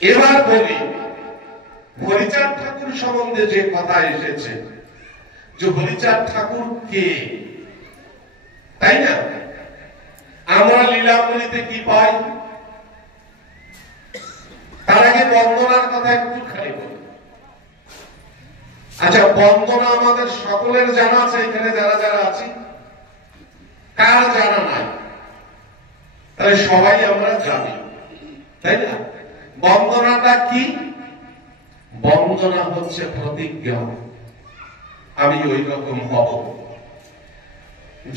এবার বলি হরিচাঁদ ঠাকুর সম্বন্ধে যে কথা এসেছে, যে হরিচাঁদ ঠাকুর কে, তাই না? আমরা লীলাবলীতে কি পাই? তার আগে বন্দনার কথা একটু খালি বলি। আচ্ছা, বন্দনা আমাদের সকলের জানা আছে এখানে যারা যারা আছি? কার জানা নাই? তাহলে সবাই আমরা জানি, তাই না? বন্দনাটা কি? বন্দনা হচ্ছে প্রতিজ্ঞা, আমি ওই রকম হব।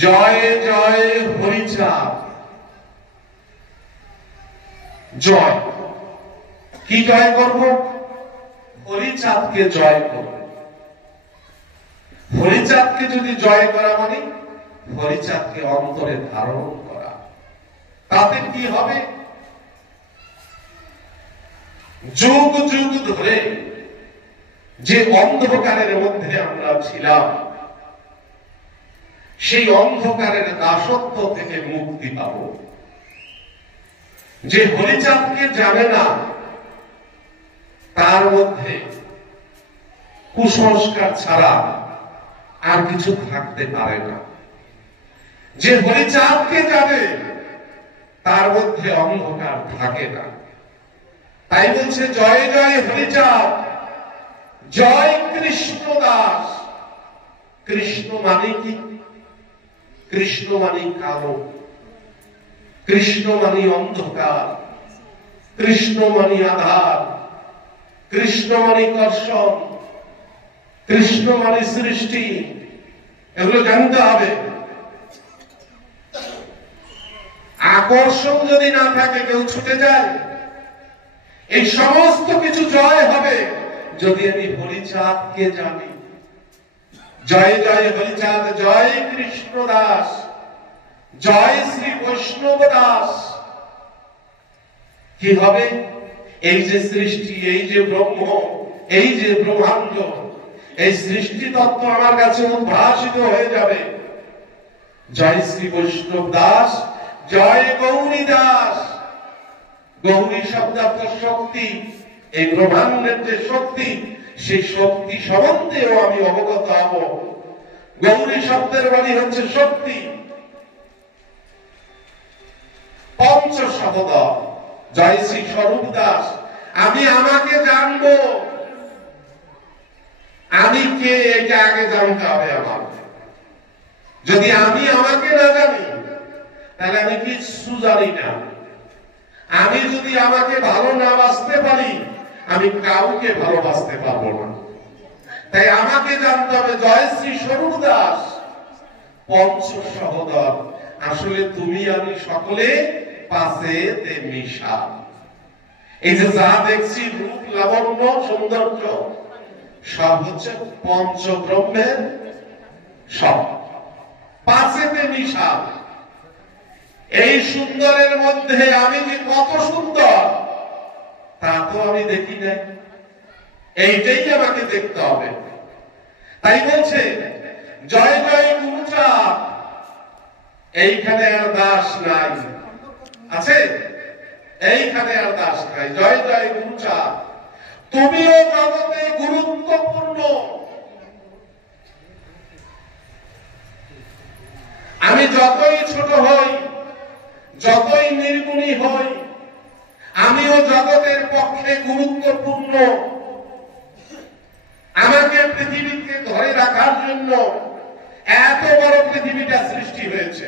জয় জয় হরিচাঁদ। জয় কি জয় করব? হরিচাঁদকে জয় করব। হরিচাঁদকে যদি জয় করা মানে হরিচাঁদকে অন্তরে ধারণ করা। তাতে কি হবে? যুগ যুগ ধরে যে অন্ধকারের মধ্যে আমরা ছিলাম, সেই অন্ধকারের দাসত্ব থেকে মুক্তি পাব। যে হরিচাঁদকে জানে না, তার মধ্যে কুসংস্কার ছাড়া আর কিছু থাকতে পারে না। যে হরিচাঁদকে জানে, তার মধ্যে অন্ধকার থাকে না। তাই বলছে জয় জয় হরিচাঁদ, জয় কৃষ্ণ দাস। কৃষ্ণ মানে কি? কৃষ্ণ মানে কালো, কৃষ্ণ মানে অন্ধকার, কৃষ্ণ মানে আধার, কৃষ্ণ মানে কর্ষণ, কৃষ্ণ মানে সৃষ্টি। এগুলো জানতে হবে। আকর্ষণ যদি না থাকে, কেউ ছুটে যায়। এই সমস্ত কিছু জয় হবে যদি আমি হরিচাঁদকে জানি। জয় জয় হরিচাঁদ, জয় কৃষ্ণ দাস, জয় শ্রী বৈষ্ণব দাস। কি হবে? এই যে সৃষ্টি, এই যে ব্রহ্ম, এই যে ব্রহ্মাণ্ড, এই সৃষ্টি তত্ত্ব আমার কাছে উদ্ভাসিত হয়ে যাবে। জয় শ্রী বৈষ্ণব দাস, জয় গৌরী দাস। গৌরী শব্দার্থ শক্তি। এই ব্রহ্মাণ্ডের যে শক্তি, সেই শক্তি সম্বন্ধেও আমি অবগত হব। গৌরী শব্দের মানে হচ্ছে শক্তি। পঞ্চ শব্দ। জয় শ্রী স্বরূপ দাস, আমি আমাকে জানবো। আমি কে, এটা আগে জানতে হবে আমার। যদি আমি আমাকে না জানি, তাহলে আমি কিছু জানি না। আমি যদি আমাকে ভালো না বাসতে পারি, আমি কাউকে ভালোবাসতে পারবো না। তাই আমাকে জানতে হবে। জয় শ্রী স্বরূপ দাস, পঞ্চ সহোদর। আসলে তুমি আমি সকলে পাশে মিশা। এই যে যা দেখছি, রূপ লাবণ্য সৌন্দর্য, সব হচ্ছে পঞ্চব্রহ্মের সব পাশেতে মিশা। এই সুন্দরের মধ্যে আমি যে কত সুন্দর, তা তো আমি দেখি না। এইটাই আমাকে দেখতে হবে। তাই বলছে জয় জয় গুরুচাঁদ। এইখানে আর দাস নাই, আছে? এইখানে আর দাস নাই। জয় জয় গুরুচাঁদ, তুমিও জগতে গুরুত্বপূর্ণ। আমি যতই ছোট হই, যতই নির্গুণী হই, আমিও জগতের পক্ষে গুরুত্বপূর্ণ। আমাকে পৃথিবীকে ধরে রাখার জন্য এত বড় পৃথিবীটা সৃষ্টি হয়েছে,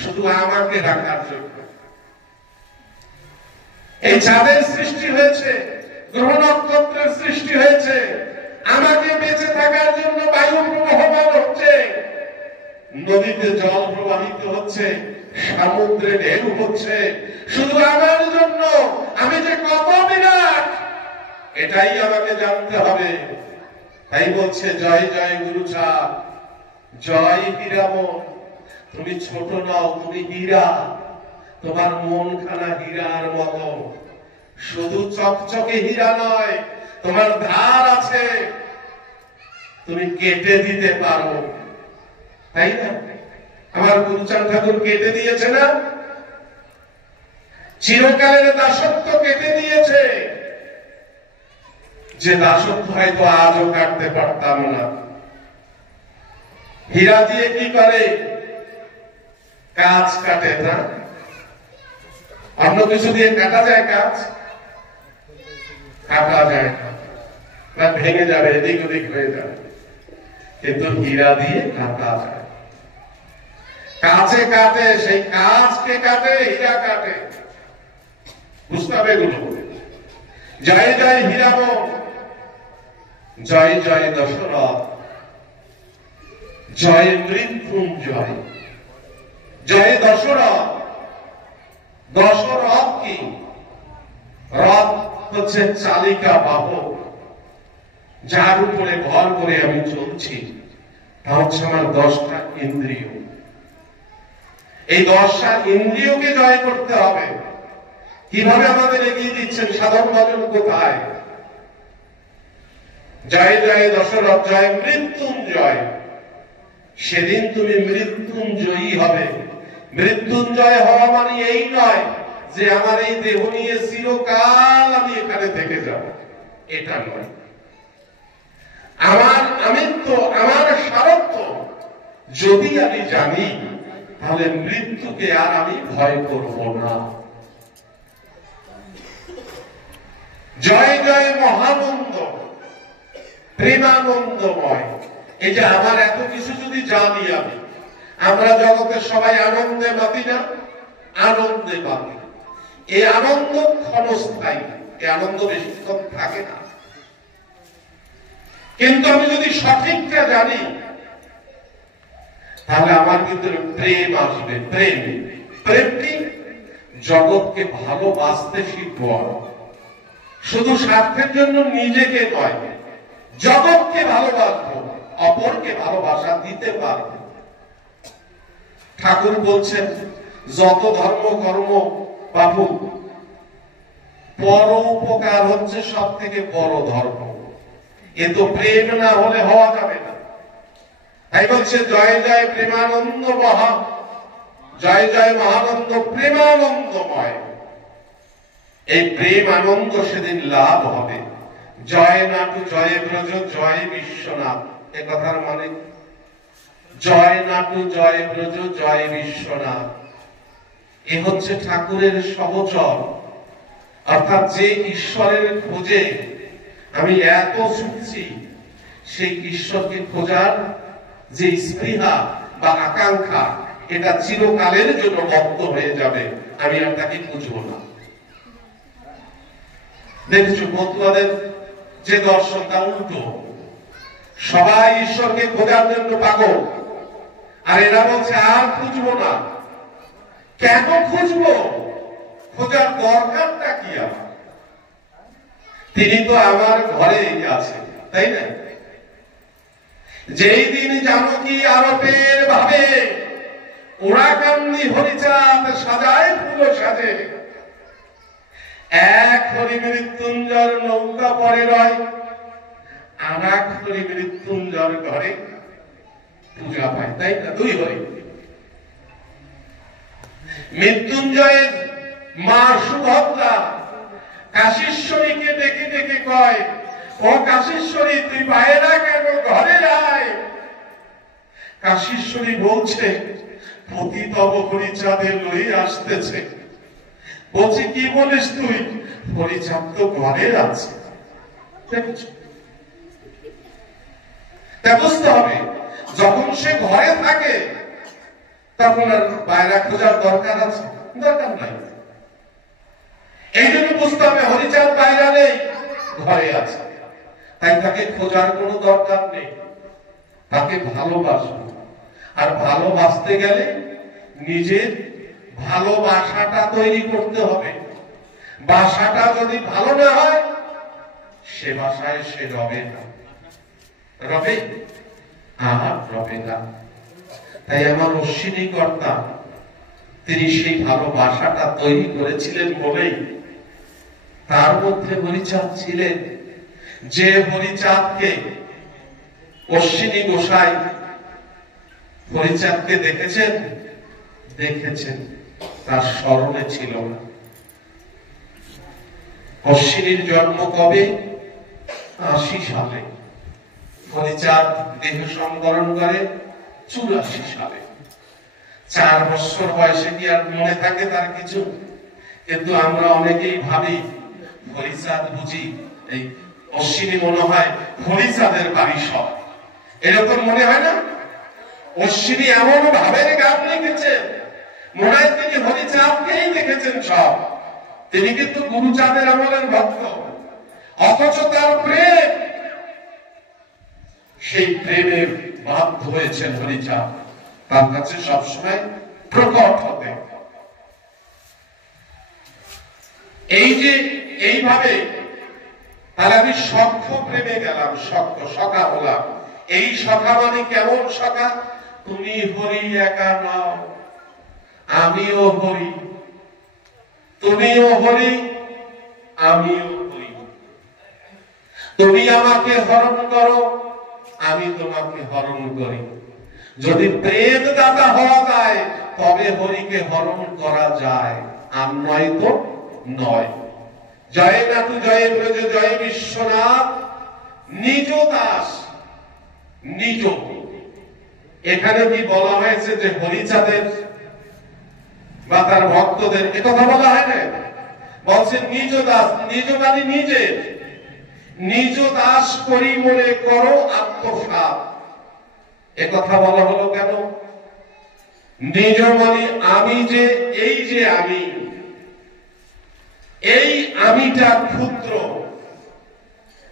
শুধু আমাকে রাখার জন্য। এই চাঁদের সৃষ্টি হয়েছে, গ্রহ নক্ষত্রের সৃষ্টি হয়েছে আমাকে বেঁচে থাকার জন্য। বায়ু প্রবাহমান হচ্ছে, নদীতে জল প্রবাহিত হচ্ছে, সমুদ্রে ঢেউ হচ্ছে, শুধু আমার জন্য। আমি যে কত বিরাট, এটাই আমাকে জানতে হবে। তাই বলছে জয় জয় গুরুচাঁদ, জয় হীরামন। তুমি ছোট নও, তুমি হীরা। তোমার মন খানা হীরার মতো। শুধু চকচকে হীরা নয়, তোমার ধার আছে, তুমি কেটে দিতে পারো, তাই না? আমার গুরুচাঁদ ঠাকুর কেটে দিয়েছে না? চিরকালের দাসত্ব কেটে দিয়েছে। যে দাসত্ব হয়তো আজও কাটতে পারতাম না। হীরা দিয়ে কি করে? কাজ কাটে না? অন্য কিছু দিয়ে কাটা যায় কাজ? কাটা যায় না, ভেঙে যাবে, এদিক ওদিক হয়ে যাবে। কিন্তু হীরা দিয়ে কাটা যায়। কাছে কাটে, সেই কাজকে কাটে, হীরা কাটে। বুঝতে হবে এগুলো। জয় জয় হীরামন, জয় জয় দশরথ, জয় মৃত্যুঞ্জয়। জয় দশরথ। দশরথ কি? রথ হচ্ছে চালিকা বাহক, যার উপরে ভর করে আমি চলছি। তা হচ্ছে আমার 10টা ইন্দ্রিয়। এই 10টা ইন্দ্রিয়কে জয় করতে হবে। কিভাবে আমাদের এগিয়ে দিচ্ছেন সাধারণ ভজন কোথায়? জয় জয় দশরথ, জয় মৃত্যুঞ্জয়। সেদিন তুমি মৃত্যুঞ্জয়ী হবে। মৃত্যুঞ্জয় হওয়া মানে এই নয় যে আমার এই দেহ নিয়ে চিরকাল আমি এখানে থেকে যাব, এটা নয়। আমার আমিত্ব, আমার সারত্ব যদি আমি জানি, তাহলে মৃত্যুকে আর আমি ভয় করব না। জয় জয় মহানন্দ, প্রেমানন্দময়। এই যে আমার এত কিছু যদি জানি আমি, আমরা জগতের সবাই আনন্দে মাতি না? আনন্দে মাতি। এই আনন্দ ক্ষণস্থায়ী, এই আনন্দ বেশিক্ষণ থাকে না। কিন্তু আমি যদি সঠিকটা জানি, তাহলে আমার ভিতরে প্রেম আসবে। প্রেম, প্রেমটি জগৎকে ভালোবাসতে শিখব। শুধু স্বার্থের জন্য নিজেকে নয়, জগৎকে ভালোবাসবো, অপরকে ভালোবাসা দিতে পারবো। ঠাকুর বলছেন, যত ধর্ম কর্ম বাবু, পর উপকার হচ্ছে সব থেকে বড় ধর্ম। এ তো প্রেম না হলে হওয়া যাবে না। তাই বলছে জয় জয় প্রেমানন্দ মহা, জয় জয় মহানন্দ প্রেমানন্দময়। এই প্রেম আনন্দ সেদিন লাভ হবে। জয় নাটু জয় ব্রজ জয় বিশ্বনাথ, এ কথার মানে জয় নাটু জয় ব্রজ জয় বিশ্বনাথ। এ হচ্ছে ঠাকুরের সহচর। অর্থাৎ যে ঈশ্বরের খোঁজে আমি এত ছুটছি, সেই ঈশ্বরকে খোঁজার যে স্পৃহা বা আকাঙ্ক্ষা, এটা চিরকালের জন্য বন্ধ হয়ে যাবে। আমি আর তাকে খুঁজবো না। দেখছো বন্ধুদের যে দর্শনটা উল্টো, সবাই ঈশ্বরকে খোঁজার জন্য পাগল, আর এরা বলছে আর খুঁজবো না। কেন খুঁজবো? খোঁজার দরকারটা কি আমার? তিনি তো আমার ঘরেই আছে, তাই না? যেই দিন জানকী আরোপের ভাবে ওরাকান্দি হরিচাঁদ সাজায় ফুল সাজে, এক হরি মৃত্যুঞ্জয় নৌকা পরে রয়, আর এক হরি মৃত্যুঞ্জয় ঘরে পূজা পায়, তাই না? দুই হরি। মৃত্যুঞ্জয়ের মা সুভদ্রা কাশীশ্বরীকে ডেকে ডেকে কয়, ও কাশীশ্বরী, তুই বাইরে কেন, ঘরে আয়। কাশীশ্বরী বলছে, পতি তব হরিচাঁদে লই আসতেছে। বলছে, কি বলিস তুই? হরিচাঁদ তো ঘরে আছে। বুঝতে হবে, যখন সে ঘরে থাকে তখন আর বাইরে খোঁজার দরকার আছে? দরকার নাই। এই জন্য বুঝতে হবে হরিচাঁদ বাইরে নেই, ঘরে আছে। তাই তাকে খোঁজার কোনো দরকার নেই। তাকে ভালোবাসবো। আর ভালোবাসতে গেলে নিজের ভালোবাসাটা তৈরি করতে হবে। বাসাটা যদি ভালো না হয়, সে বাসায় সে রবে না। রবে? আর রবে না। তাই আমার অশ্বিনী কর্তা, তিনি সেই ভালোবাসাটা তৈরি করেছিলেন বলেই তার মধ্যে হরিচাঁদ ছিলেন। যে হরিচাঁদকে অশ্বিনী গোসাই হরিচাঁদকে দেখেছেন, দেখেছেন, তার স্মরণে ছিল না। অশ্বিনীর জন্ম কবে? 80 সালে, হরিচাঁদ দেহ সংবরণ করে 84 সালে। 4 বছর বয়সে কি আর মনে থাকে তার কিছু? কিন্তু আমরা অনেকেই ভাবি হরিচাঁদ বুঝি এই অশ্বিনী মনে হয় হরিচাঁদের বাড়ি সব, এরকম মনে হয় না? অশ্বিনী এমন ভাবের গান লিখেছেন মনে হয় তিনি হরিচাঁদকেই দেখেছেন সব। তিনি কিন্তু গুরুচাঁদের আমলের ভক্ত, অথচ তার প্রেম, সেই প্রেমে বাধ্য হয়েছেন হরিচাঁদ তার কাছে সবসময় প্রকট হতে। এই যে এইভাবে, তাহলে আমি সখ্য প্রেমে গেলাম, সখ্য সখা হলাম। এই সখা মানে কেমন সখা? তুমি হরি একা নাও, আমিও হরি, তুমিও হরি, আমিও হরি। তুমি আমাকে হরণ করো, আমি তোমাকে হরণ করি। যদি প্রেম দাতা হওয়া যায় তবে হরিকে হরণ করা যায়, আর নয় তো নয়। জয় নাথ জয় ব্রজ জয় বিশ্বনাথ, নিজ দাস নিজ। এখানে কি বলা হয়েছে যে হরিচাঁদের বা তার ভক্তদের একথা বলা হয় না? বলছেন নিজ দাস, নিজ মানে নিজে, নিজ দাস করি মনে করো আত্মসাৎ। একথা বলা হলো কেন? নিজ মানে আমি, যে এই যে আমি, এই আমিটা ক্ষুদ্র,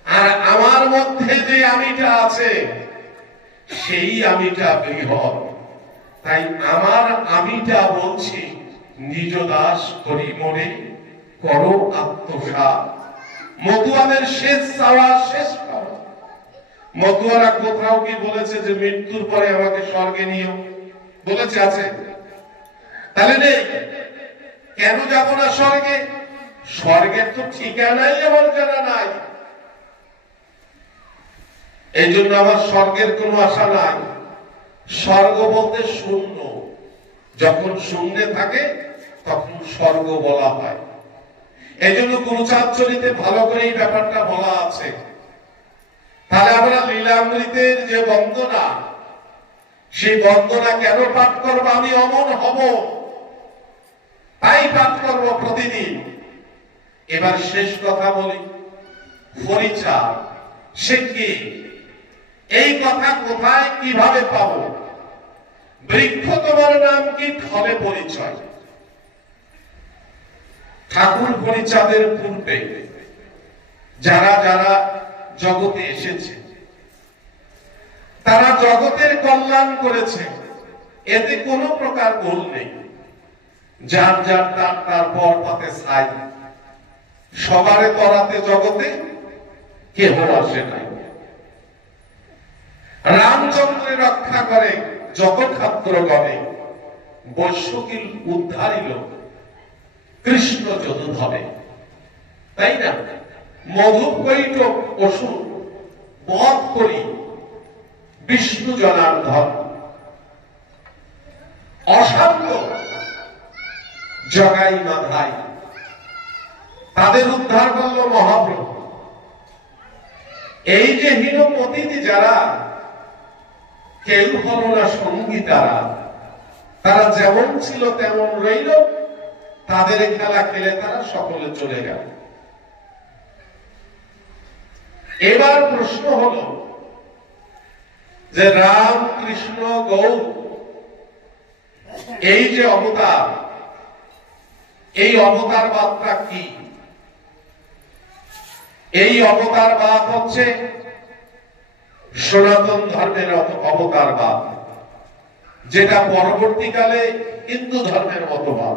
আর আমার মধ্যে যে আমিটা আছে সেই আমিটা বৃহৎ। তাই আমার আমিটা বলছি নিজ দাস করি মনে করো আত্মসাৎ। মতুয়াদের শেষ চাওয়া শেষ পাওয়া। মতুয়ারা কোথাও কি বলেছে যে মৃত্যুর পরে আমাকে স্বর্গে নিও? বলেছে? আছে? তাহলে নেই। কেন যাব না স্বর্গে? স্বর্গের তো ঠিকানাই আমার জানা নাই, এই জন্য আমার স্বর্গের কোনো আশা নাই। স্বর্গ বলতে শূন্য, যখন শূন্যে থাকে তখন স্বর্গ বলা হয়। এই জন্য গুরুচাঁদ চরিতে ভালো করে এই ব্যাপারটা বলা আছে। তাহলে আমরা লীলামৃতের যে বন্দনা, সেই বন্দনা কেন পাঠ করবো? আমি অমন হব তাই পাঠ করবো প্রতিদিন। এবার শেষ কথা বলি, হরিচাঁদ সে কি? এই কথা কোথায় কিভাবে পাবো? বৃক্ষ তোমার নাম কি, ফলে পরিচয়। ঠাকুর হরিচাঁদের পূর্বে যারা যারা জগতে এসেছে তারা জগতের কল্যাণ করেছে, এতে কোনো প্রকার ভুল নেই। যার যার তার পর পাতে ছাই, সবারে তরাতে জগতে কেহ আসে নাই। রামচন্দ্রের রক্ষা করে যত খাদ্র গণে, বৈশ্যকিল উদ্ধারিল কৃষ্ণ যদুধরে। তাই না? মধুকৈট অসুর বধ করি বিষ্ণু জনার্দন। অশান্ত জগাই মাধাই, তাদের উদ্ধার করল মহাপ্রভু। এই যে হীনপতিতি যারা, কেউ হল না সঙ্গী, তারা যেমন ছিল তেমন রইল, তাদের খেলা খেলে তারা সকলে চলে গেল। এবার প্রশ্ন হল যে রাম কৃষ্ণ গৌর এই যে অবতার, এই অবতার বাদটা কি? এই অবতার বাদ হচ্ছে সনাতন ধর্মের অবতারবাদ, যেটা পরবর্তীকালে হিন্দু ধর্মের মতবাদ।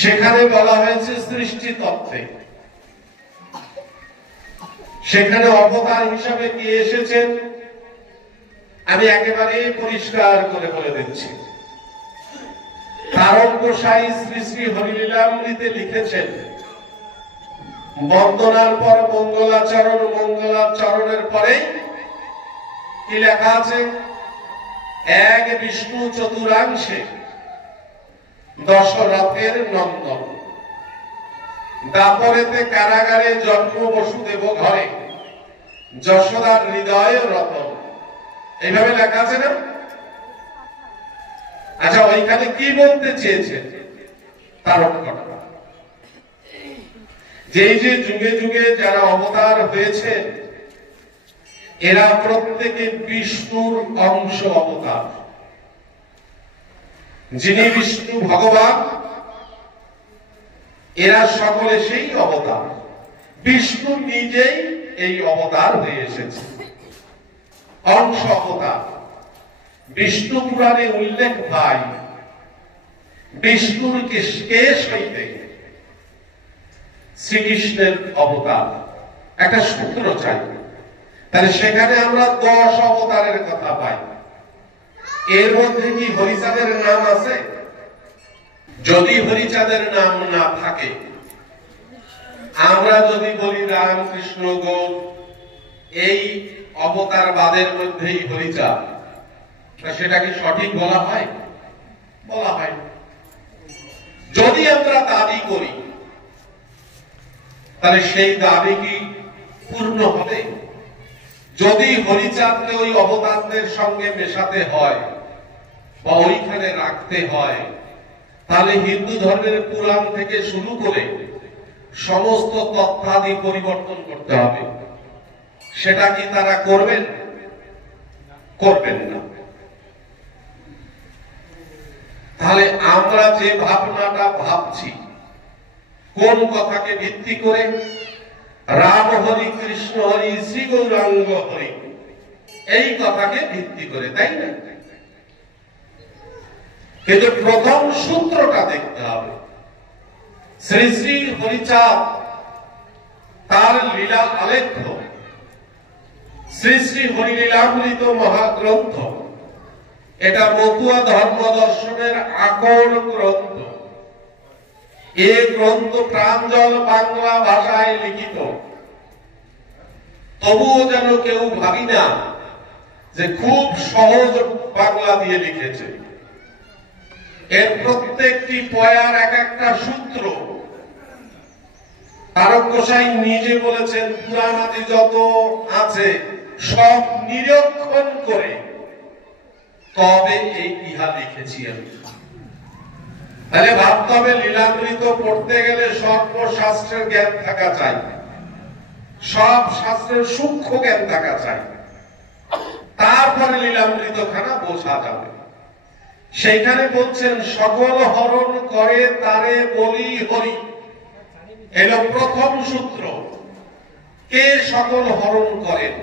সেখানে বলা হয়েছে সৃষ্টি তত্ত্বে, সেখানে অবতার হিসাবে কে এসেছেন আমি একেবারে পরিষ্কার করে বলে দিচ্ছি। তারক গোসাই শ্রী শ্রী হরিলীলামৃতে লিখেছেন, বন্দনার পর মঙ্গলাচরণ, মঙ্গলাচরণের পরে কি লেখা আছে? এক বিষ্ণু চতুরাংশে দশরথের নন্দন। দাপরেতে কারাগারে জন্ম বসুদেব ঘরে, যশোদার হৃদয়ে রতন। এইভাবে লেখা আছে না? আচ্ছা, ওইখানে কি বলতে চেয়েছে? তার যে যুগে যুগে যারা অবতার হয়েছে এরা প্রত্যেকে বিষ্ণুর অংশ অবতার। যিনি বিষ্ণু ভগবান এরা সকলে সেই অবতার। বিষ্ণু নিজেই এই অবতার হয়ে এসেছে, অংশ অবতার। বিষ্ণু পুরাণে উল্লেখ পাই বিষ্ণুর কেশ হইতে শ্রীকৃষ্ণের অবতার। একটা সূত্র চাই, তাহলে সেখানে আমরা 10 অবতারের কথা পাই। এর মধ্যে কি হরিচাঁদের নাম আছে? যদি হরিচাঁদের নাম না থাকে, আমরা যদি বলি রামকৃষ্ণ গৌর, এই অবতার বাদের মধ্যেই হরিচাঁদ, সেটা কি সঠিক বলা হয়? বলা হয়। যদি আমরা দাবি করি তাহলে সেই দাবি কি পূর্ণ হবে? যদি হরিচাঁদকে ওই অবতারদের সঙ্গে মেশাতে হয় বা ওইখানে রাখতে হয়, তাহলে হিন্দু ধর্মের পুরাণ থেকে শুরু করে সমস্ত তথ্যাদি পরিবর্তন করতে হবে। সেটা কি তারা করবেন? করবেন না। তাহলে আমরা যে ভাবনাটা ভাবছি কোন কথাকে ভিত্তি করে? রাম হরি, কৃষ্ণ হরি, শ্রী গৌরাঙ্গ হরি, এই কথাকে ভিত্তি করে, তাই না? কিন্তু প্রথম সূত্রটা দেখতে হবে। শ্রী শ্রী হরিচাঁদ তার লীলা আলেখ্য, শ্রী শ্রী হরিলীলামৃত মহাগ্রন্থ, এটা মতুয়া ধর্ম দর্শনের আকর গ্রন্থ। এই গ্রন্থ প্রাঞ্জল বাংলা ভাষায় লিখিত। তবুও যেন কেউ ভাবি না যে খুব সহজ বাংলা দিয়ে লিখেছে। এর প্রত্যেকটি পয়ার এক একটা সূত্র তারক গোসাই নিজে বলেছেন, পুরাণাদি যত আছে সব নিরীক্ষণ করে তবে এই ইহা লিখেছি আমি। তাহলে ভাবতে হবে, লীলামৃত পড়তে গেলে সর্বশাস্ত্রের জ্ঞান থাকা চাই, সব শাস্ত্রের সূক্ষ্ম জ্ঞান থাকা চাই, তারপরে লীলামৃত খানা বোঝা যাবে। সেইখানে বলছেন, সকল হরণ করে তারে বলি হরি। এলো প্রথম সূত্র। কে সকল হরণ করেন?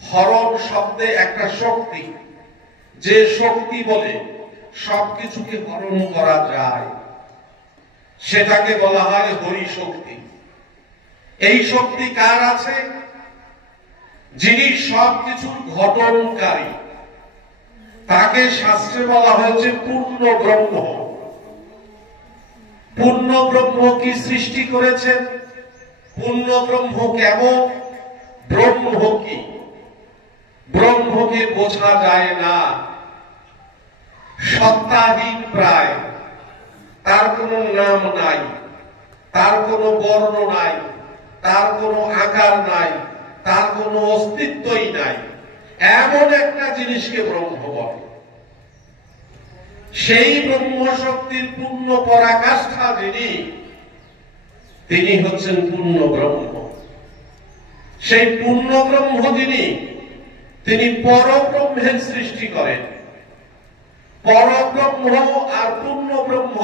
হরণ শব্দে একটা শক্তি, যে শক্তি বলে সবকিছুকে হরণ করা যায়, সেটাকে বলা হয় হরি শক্তি। এই শক্তি কার আছে? যিনি সবকিছুর ঘটনকারী, তাকে শাস্ত্রে বলা হয়েছে পূর্ণ ব্রহ্ম। পূর্ণ ব্রহ্ম কি সৃষ্টি করেছেন? পূর্ণ ব্রহ্ম কেমন? ব্রহ্ম কি? ব্রহ্মকে বোঝা যায় না, সত্তাহীন প্রায়, তার কোনো নাম নাই, তার কোনো বর্ণ নাই, তার কোনো আকার নাই, তার কোনো অস্তিত্বই নাই, এমন একটা জিনিসকে ব্রহ্ম বলে। সেই ব্রহ্ম শক্তির পূর্ণ পরাকাষ্ঠা যিনি, তিনি হচ্ছেন পূর্ণ ব্রহ্ম। সেই পূর্ণ ব্রহ্ম যিনি, তিনি পরব্রহ্মের সৃষ্টি করেন। পরব্রহ্ম আর পূর্ণ ব্রহ্ম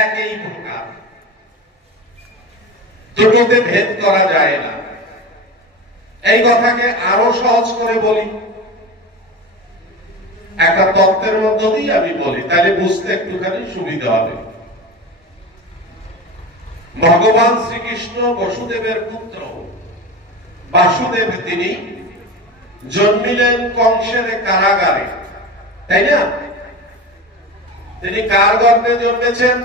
একই প্রকার, দুটোতে ভেদ করা যায় না। এই কথাকে আরো সহজ করে বলি, একটা তত্ত্বের মধ্য দিয়ে আমি বলি, তাহলে বুঝতে একটুখানি সুবিধা হবে। ভগবান শ্রীকৃষ্ণ বসুদেবের পুত্র বাসুদেব, তিনি জন্মিলেন কংসের কারাগারে, তাই না? তিনি কার গর্ভে জন্মেছেন?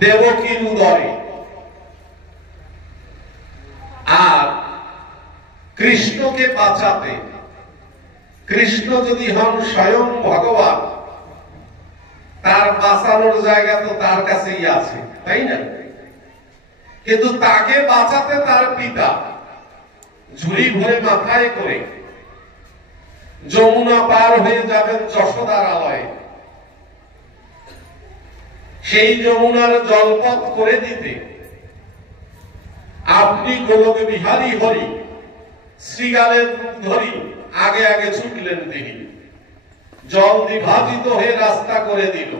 দেবকীর উদরে। আর কৃষ্ণকে বাঁচাতে, কৃষ্ণ যদি হন স্বয়ং ভগবান, তার বাঁচানোর জায়গা তো তার কাছেই আছে, তাই না? কিন্তু তাকে বাঁচাতে তার পিতা ঝুড়ি ভরে মাথায় করে যমুনা পার হয়ে যাবেন যশোদার আলয়ে। সেই যমুনার জলপথ করে দিতে আপনি গোলক বিহারী হরি শ্রীগালের ধরি আগে আগে ছুটলেন তিনি। জল বিভাজিত হয়ে রাস্তা করে দিল।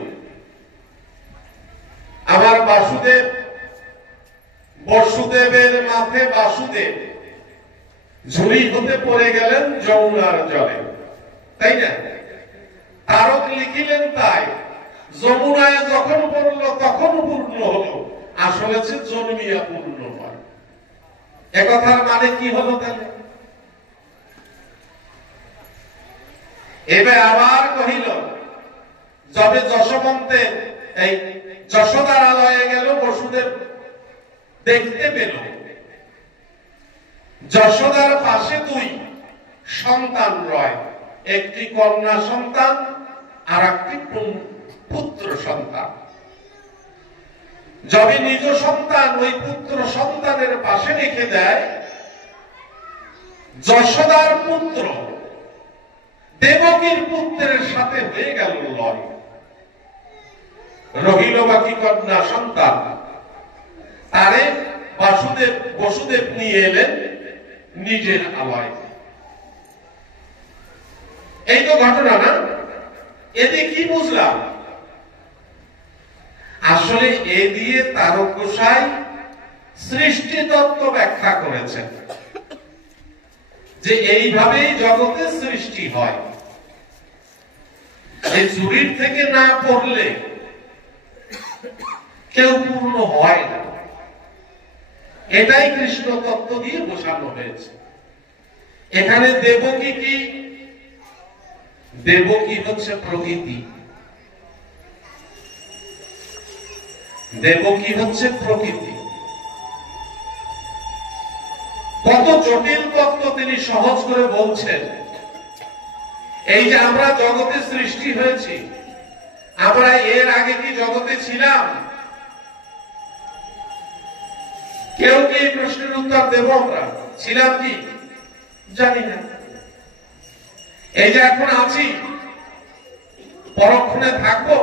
আমার বসুদেবের মাথে বাসুদেব ঝুড়ি হতে পড়ে গেলেন যমুনার জলে, তাই না? তারক লিখিলেন তাই, যমুনায় যখন পড়ল তখন পূর্ণ হলো, আসলে সে জন্মিয়া পূর্ণ হয়। একথার মানে কি হলো তাহলে? এবার আবার কহিল, যবে যশবন্তে এই যশোদার আলয়ে গেল, বসুদেব দেখতে পেল যশোদার পাশে দুই সন্তান রয়, একটি কন্যা সন্তান আর একটি পুত্র সন্তান। যবে নিজ সন্তান ওই পুত্র সন্তানের পাশে রেখে দেয়, যশোদার পুত্র দেবকীর পুত্রের সাথে হয়ে গেল লয়। রহিল বাকি কন্যা সন্তান। তারে বসুদেব নিয়ে এলেন নিজের আলয়। এই তো ঘটনা না? এতে কি বুঝলাম? আসলে এ দিয়ে তারক গোসাই সৃষ্টি তত্ত্ব ব্যাখ্যা করেছেন যে এইভাবেই জগতে সৃষ্টি হয়। এই ঝুড়ির থেকে না পড়লে কেউ পূর্ণ হয় না, এটাই কৃষ্ণ তত্ত্ব দিয়ে বোঝানো হয়েছে। এখানে দেবকী কি? দেবকী হচ্ছে প্রকৃতি। দেবকী হচ্ছে প্রকৃতি। কত জটিল তত্ত্ব তিনি সহজ করে বলছেন। এই যে আমরা জগতে সৃষ্টি হয়েছি, আমরা এর আগে কি জগতে ছিলাম? কেউ কি এই প্রশ্নের উত্তর দেব? আমরা ছিলাম কি? জানি না। এই যে এখন আছি, পরক্ষণে থাকবো,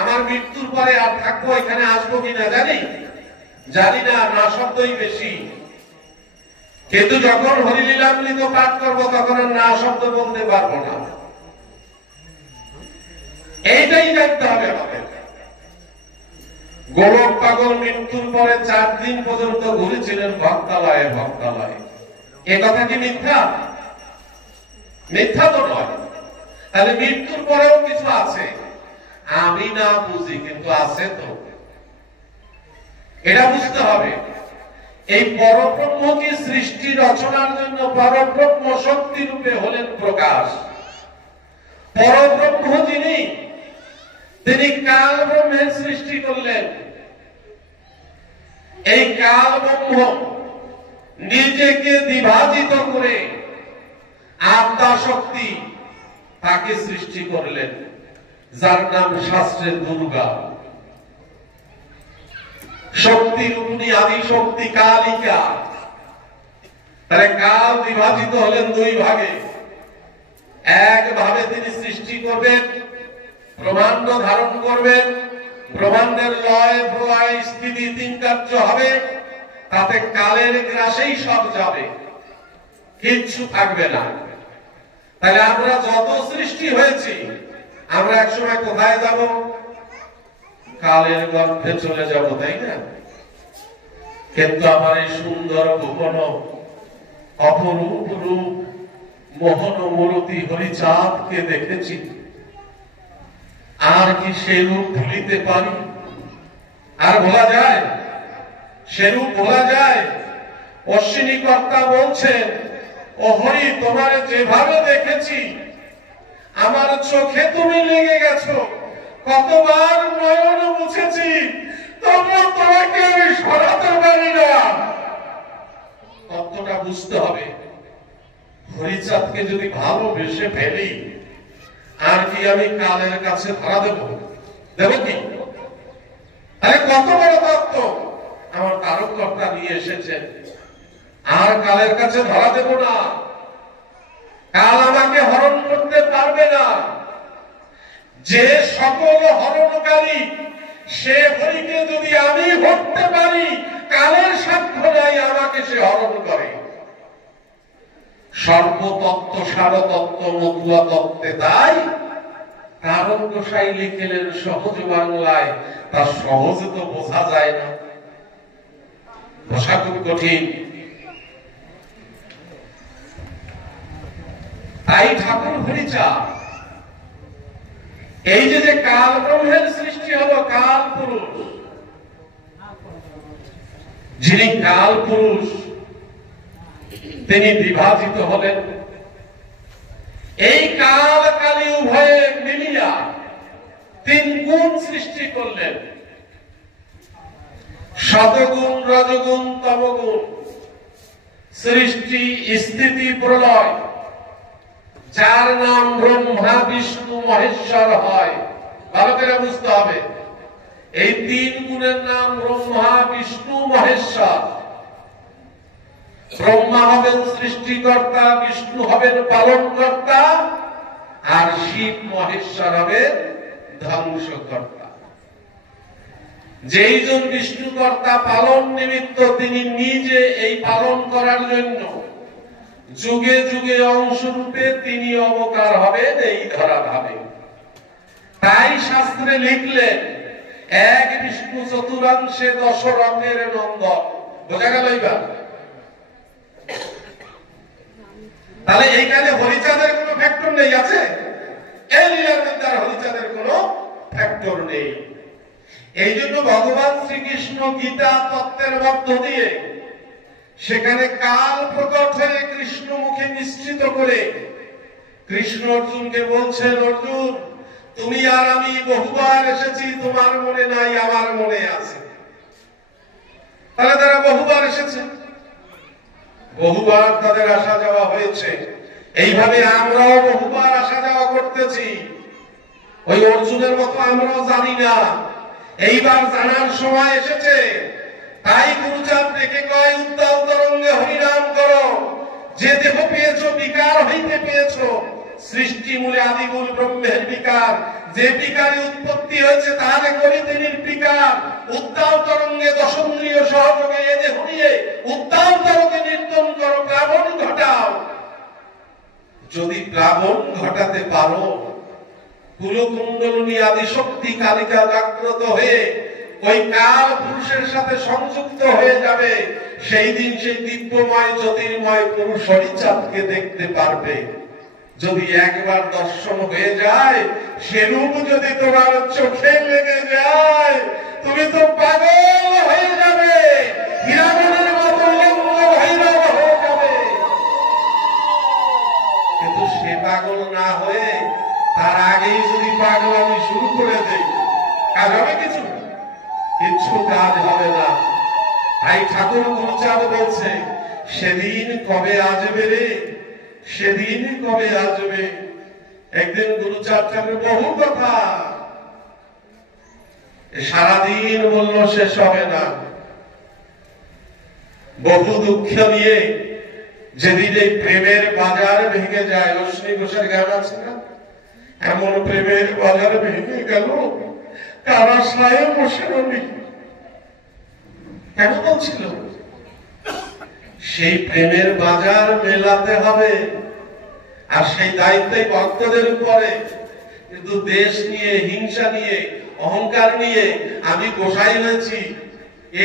আমার মৃত্যুর পরে আর থাকবো, এখানে আসবো কিনা জানি না, না শব্দই বেশি। কিন্তু যখন হরিলীলামৃত পাঠ করবো তখন আর না শব্দ বলতে পারবো না। এইটাই জানতে হবে আমাদের। গোলক পাগল মৃত্যুর পরে 4 দিন পর্যন্ত ঘুরেছিলেন ভক্তালয়ে। এ কথা কি মিথ্যা? মিথ্যা তো নয়। তাহলে মৃত্যুর পরেও কিছু আছে, আমি না বুঝি কিন্তু আছে তো, এটা বুঝতে হবে। এই পরব্রহ্ম কি সৃষ্টি রচনার জন্য পরব্রহ্ম শক্তি রূপে হলেন প্রকাশ। পরব্রহ্ম যিনি, তিনি কাল ব্রহ্মের সৃষ্টি করলেন। এই কাল ব্রহ্ম নিজেকে বিভাজিত করে আত্মা শক্তি তাকে সৃষ্টি করলেন, যার নাম শাস্ত্রে দুর্গা। শক্তি রূপিণী আদি শক্তি কালিকা। তাহলে কাল বিভাজিত হলেন 2 ভাগে। এক ভাবে তিনি সৃষ্টি করবেন, ব্রহ্মাণ্ড ধারণ করবেন, ব্রহ্মাণ্ডের লয় প্রলয় স্থিতি 3 কার্য হবে, তাতে কালের গ্রাসেই সব যাবে, কিচ্ছু থাকবে না। তাহলে আমরা যত সৃষ্টি হয়েছি, আমরা একসময় কোথায় যাব? কালের গর্ভে চলে যাব, তাই না? কিন্তু আমার এই সুন্দর ভুবন অপরূপ রূপ মোহন মূরতি হরিচাঁদকে দেখেছি, আর কি সে রূপ ভুলিতে পারি? আর ভোলা যায়? সে রূপ ভোলা যায়? অশ্বিনী কর্তা বলছেন, ও হরি, তোমার যেভাবে দেখেছি, আমার চোখে তুমি লেগে গেছো, কতবার নয়ন মুছেছি, তবুও তোমাকে আমি সরাতে পারি না। তত্ত্বটা বুঝতে হবে। হরিচাঁদকে যদি ভালোবেসে ফেলি, আর কি আমি কালের কাছে ধরা দেব? দেব কি? আরে কত বড় তত্ত্ব আমার তারককর্তা নিয়ে এসেছেন, আর কালের কাছে ধরা দেব না। কাল আমাকে হরণ করতে পারবে না। যে সকল হরণকারী, সে হরিকে যদি আমি ধরতে পারি, কালের সাক্ষ্য নাই আমাকে সে হরণ করে। সর্বতত্ত্ব সারতত্ত্ব মতুয়া তত্ত্বে তাই কারণ গোসাই লিখলেন সহজ বাংলায়, তা সহজে তো বোঝা যায় না, বোঝা খুব কঠিন। তাই ঠাকুর হরিচাঁদ এই যে কাল ব্রহ্মের সৃষ্টি হলো, কাল পুরুষ, যিনি কাল পুরুষ তিনি বিভাজিত হলেন। এই কাল কালী উভয়ে মিলিয়া তিন গুণ সৃষ্টি করলেন, সতগুণ রজগুণ তমগুণ, সৃষ্টি স্থিতি প্রলয়, যার নাম ব্রহ্মা বিষ্ণু মহেশ্বর হয়। ভালো করে বুঝতে হবে, এই তিন গুণের নাম ব্রহ্মা বিষ্ণু মহেশ্বর। ব্রহ্মা হবেন সৃষ্টিকর্তা, বিষ্ণু হবেন পালনকর্তা, আর শিব মহেশ্বর হবেন ধ্বংসকর্তা। যেই জন বিষ্ণুকর্তা পালন নিমিত্ত, তিনি নিজে এই পালন করার জন্য যুগে যুগে অংশরূপে তিনি অবতার হবেন এই ধরাধামে। তাই শাস্ত্রে লিখলেন, এক বিষ্ণু চতুরাংশে দশ রথের নন্দন। বোঝা গেল এইবার? তাহলে এইখানে হরিচাঁদের কোন ফ্যাক্টর নেই, আছে? এই লীলার মধ্যে আর হরিচাঁদের কোন ফ্যাক্টর নেই। এই জন্য ভগবান শ্রীকৃষ্ণ গীতা তত্ত্বের মধ্য দিয়ে সেখানে কাল প্রকট হয়ে কৃষ্ণ মুখে নিশ্চিত করে কৃষ্ণ অর্জুনকে বলছেন, অর্জুন তুমি আর আমি বহুবার এসেছি, তোমার মনে নাই আমার মনে আছে। তাহলে তারা বহুবার এসেছে, বহুবার তাদের আসা যাওয়া হয়েছে। এইভাবে আমরাও বহুবার আসা যাওয়া করতেছি। ওই অর্জুনের মতো আমরাও জানি না, এইবার জানার সময় এসেছে। তাই গুরুচাঁদ ডেকে কয়, উদ্দাল তরঙ্গে হরিনাম করো, যে দেহ পেয়েছো বিকার হইতে পেয়েছো। সৃষ্টি মূলে আদিমূল ব্রহ্মের বিকার, যে বিকারে উৎপত্তি হয়েছে তাহলে করিতে নির্বিকার। উদ্দাল তরঙ্গে দশন্দ্রিয় সহযোগে এ দেহ নিয়ে উদ্দাল তরঙ্গে নির্তন করো, প্লাবন ঘটাও। যদি প্লাবন ঘটাতে পারো, কুলকুণ্ডলিনী আদি শক্তি কালিকা জাগ্রত হয়ে ওই কাল পুরুষের সাথে সংযুক্ত হয়ে যাবে। সেই দিন সেই দিব্যময় জ্যোতির্ময় পুরুষ হরিচাঁদকে দেখতে পারবে। যদি একবার দর্শন হয়ে যায়, সেরূপ যদি তোমার চোখে লেগে যায়, তুমি তো পাগল হয়ে যাবে, হীরামনের মতো লিঙ্গ ভৈরব হয়ে যাবে। কিন্তু সে পাগল না হয়ে তার আগেই যদি পাগলামি শুরু করে দেয়, কাজ হবে কিছু? কিছু কাজ হবে না। তাই ঠাকুর গুরুচাঁদ বলছে, সেদিন কবে আসবে রে, সেদিন কবে আসবে। একদিন গুরুচাঁদ ঠাকুর বহু কথা সারাদিন বলল, শেষ হবে না। বহু দুঃখ নিয়ে যেদিন এই প্রেমের বাজার ভেঙে যায়, অশ্বিনী ঘোষের গান আছে না, এমন প্রেমের বাজার ভেঙে গেল কারাশায়ে বসে রবি। কেন বলছিল? সেই প্রেমের বাজার মেলাতে হবে, আর সেই দায়িত্বই ভক্তদের উপরে। কিন্তু দেশ নিয়ে, হিংসা নিয়ে, অহংকার নিয়ে আমি গোসাই হয়েছি,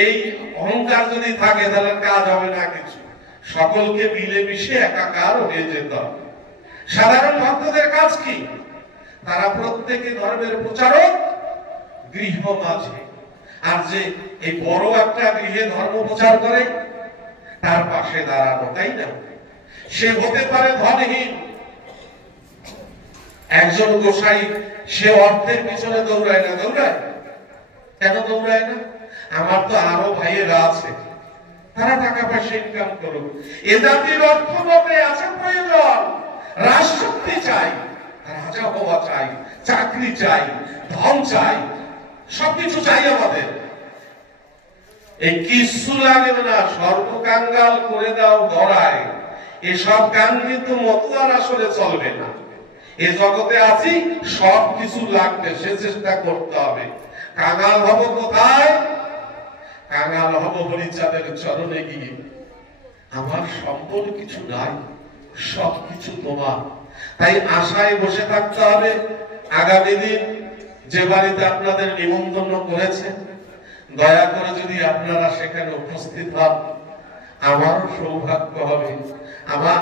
এই অহংকার যদি থাকে তাহলে কাজ হবে না কিছু। সকলকে মিলেমিশে একাকার হয়ে যেত। সাধারণ ভক্তদের কাজ কি? তারা প্রত্যেকে ধর্মের প্রচারক, গৃহ মাঝে। আর যে এই বড় একটা গৃহে ধর্ম প্রচার করে, তার পাশে দাঁড়ানো, তাই না? সে হতে পারে ধনহীন। একজন গোসাই সে অর্থের পিছনে দৌড়ায় না, দৌড়ায় কেন দৌড়ায় না? আমার তো আরো ভাইয়েরা আছে, তারা টাকা পয়সা ইনকাম করুক। এ জাতির অর্থবতে আছে প্রয়োজন, রাজশক্তি চাই, রাজা হওয়া চাই, চাকরি চাই, ধন চাই, সবকিছু চাই আমাদের, এই কিছু লাগে না, সর্বকাঙ্গাল করে দাও গড়ায়, এসব গান কিন্তু মতো আর আসলে চলবে না। এ জগতে আছি, সবকিছু লাগবে, সে চেষ্টা করতে হবে। কাঙ্গাল হব কোথায়? কাঙ্গাল হব হরিচাঁদের চরণে গিয়ে। আমার সম্পদ কিছু নাই, সবকিছু তোমার। তাই আশায় বসে থাকতে হবে। আগামী দিন যে বাড়িতে আপনাদের নিমন্ত্রণ করেছে, দয়া করে যদি আপনারা সেখানে উপস্থিত হন, আমারও সৌভাগ্য হবে। আমার